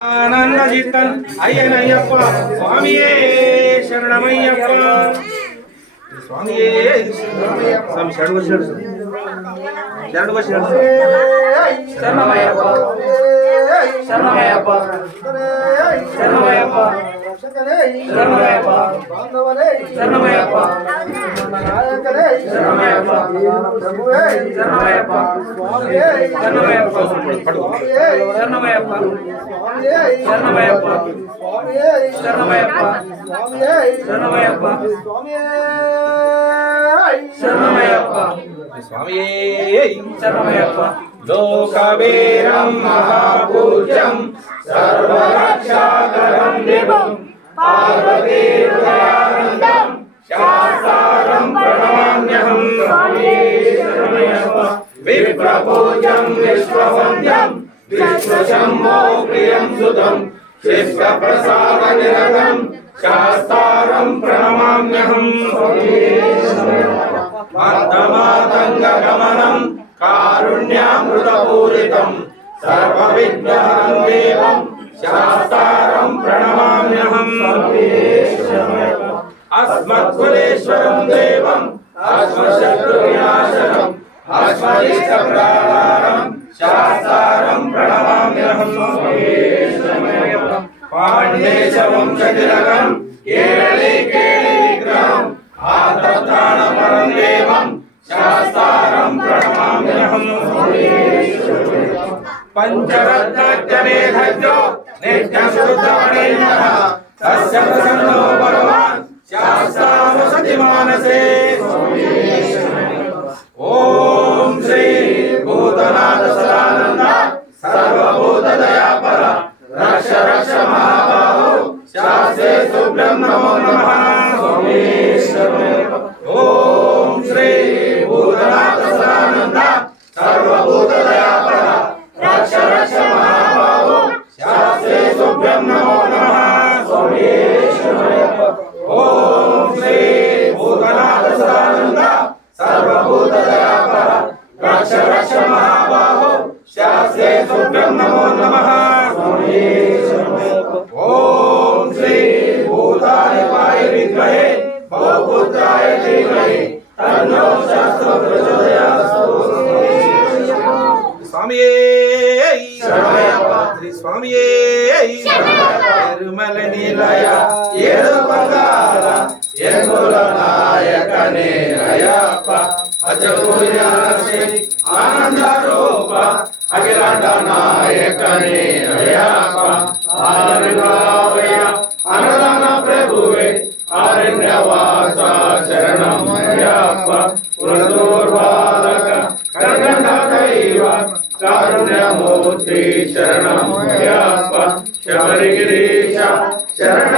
ఆనందజితన్ అయ్యనయ్యప్ప స్వామియే శరణమయ్యప్ప స్వామియే స్వామి శరణమయ్యప్ప శరణమయ్యప్ప శరణమయ్యప్ప శరణమయ్యప్ప శరణమయ్యప్ప శరణమయ్యప్ప శరణమయ్యప్ప ప్రభువే శరణమయ్యప్ప స్వామియే శరణమయ్యప్ప శరణమయ్యప్ప శరణమయ్యప్ప శరణమయ్యప్ప శరణమయ్యప్ప శరణమయ్యప్ప స్వామియే శరణమయ్యప్ప లోకవీరం మహాపూజ్యం సర్వరక్షాకరం విభం పార్వతీ హృదయానందం శాస్త్రం ప్రణమామ్యహం స్వామియే శరణమయ్యప్ప విప్రపూజ్యం విశ్వవంద్యం విశ్వశంభో ప్రియం సుతం శిష్యప్రసాద నిరతం శాస్త్రం ప్రణమామ్యహం మద్దమాతంగగమనం కారుణ్యామృతపూరితం సర్వవిఘ్నహరం దేవం శాస్త్రం ప్రణమామ్యహం అస్మత్కులేశ్వరం దేవం అస్మశత్రువినాశనం అస్మదిష్టప్రాహారం శాస్త్రం ప్రణమామ్యహం పాండేశ వంశతిలకం కేరళే కేళి విగ్రహం ఆత్రత్రాణపరం దేవం శాస్త్రం ప్రణమామ్యహం పంచరత్నజనేధజ్జో నిత్యశుద్ధమణేనః తస్య ప్రసన్నో భగవాన్ శాస్త్రావసతి మానసే ఓం శ్రీ భూతనాథ సదానంద సర్వభూత దయాపర రక్ష రక్ష మహాబాహో శాస్త్రే శుభ్రం నమో నమః ఓం శ్రీ భూతనాథ సదానంద సర్వభూత దయాపర రక్ష రక్ష మహాబాహో శాస్త్రే శుభ్రం నమో నమః ఓం శ్రీ భూతనాథ సదానంద సర్వభూత దయాపర రక్ష రక్ష మహాబాహో శాస్త్రే శుభ్రం నమో నమః ఓం శ్రీ భూతాయ పాయ విద్మహే భవపుత్రాయ ధీమహి తన్నో శాస్త్ర ప్రచోదయాత్ స్వామియే శరణమయ్యప్ప శ్రీ స్వామియే తిరుమల నిలయ ఏడుపగాల ఎంగుల నాయకనే అయ్యప్ప అజపూర్యాసి ఆనంద రూప అఖిలాండ నాయకనే అయ్యప్ప ఆనందవయ అన్నదాన ప్రభువే ఆరణ్యవాస శరణం అయ్యప్ప పురదూర్వాదక కర్గండ దైవ కారుణ్యమూర్తి శరణం అయ్యప్ప శబరిగిరీశ శరణ